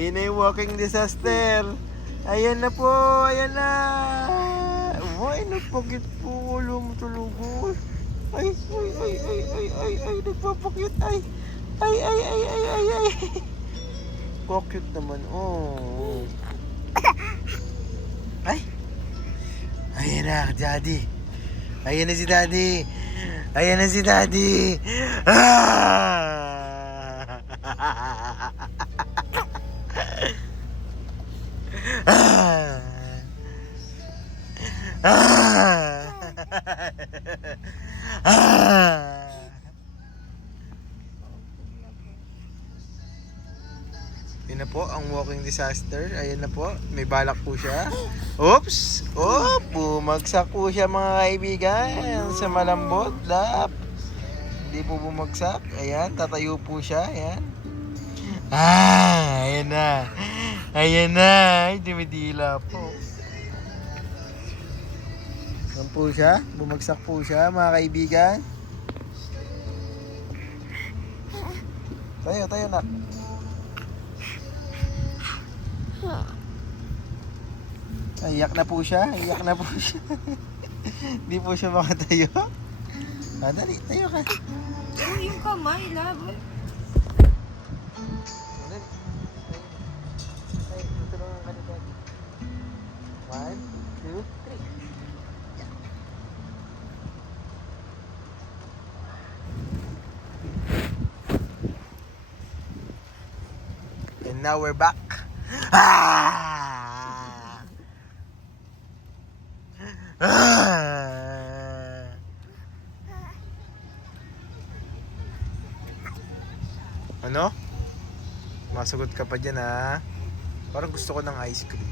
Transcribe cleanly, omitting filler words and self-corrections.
Ayun na yung walking disaster. Ayan na po, ayan na. Ay, nagpakit po. Wala mo talaga. Ay, nagpapakit. Ay. Pakit naman, oh. Ay. Ayan na, Daddy. Ayan na si Daddy. Ayan na si Daddy. Ah! Ah! Ah! Ah! Yun na po ang walking disaster. Ayan na po. May balak po siya. Oops! Oh, bumagsak po siya mga kaibigan. Sa malambot. Lap. Hindi po bumagsak. Ayan, tatayo po siya. Ayan. Ah! Ayan na. Ayan na. Ay, dumidila po. Ayan po siya. Bumagsak po siya mga kaibigan. Tayo na. Iyak na po siya. Hindi po siya makatayo. Dali, tayo ka. Yung kamay, labo. Tutulungan ka ni Daddy. 1, 2, 3. And now we're back. Ah! Ah! Ano? Masagot ka pa dyan, ha? Parang gusto ko ng ice cream.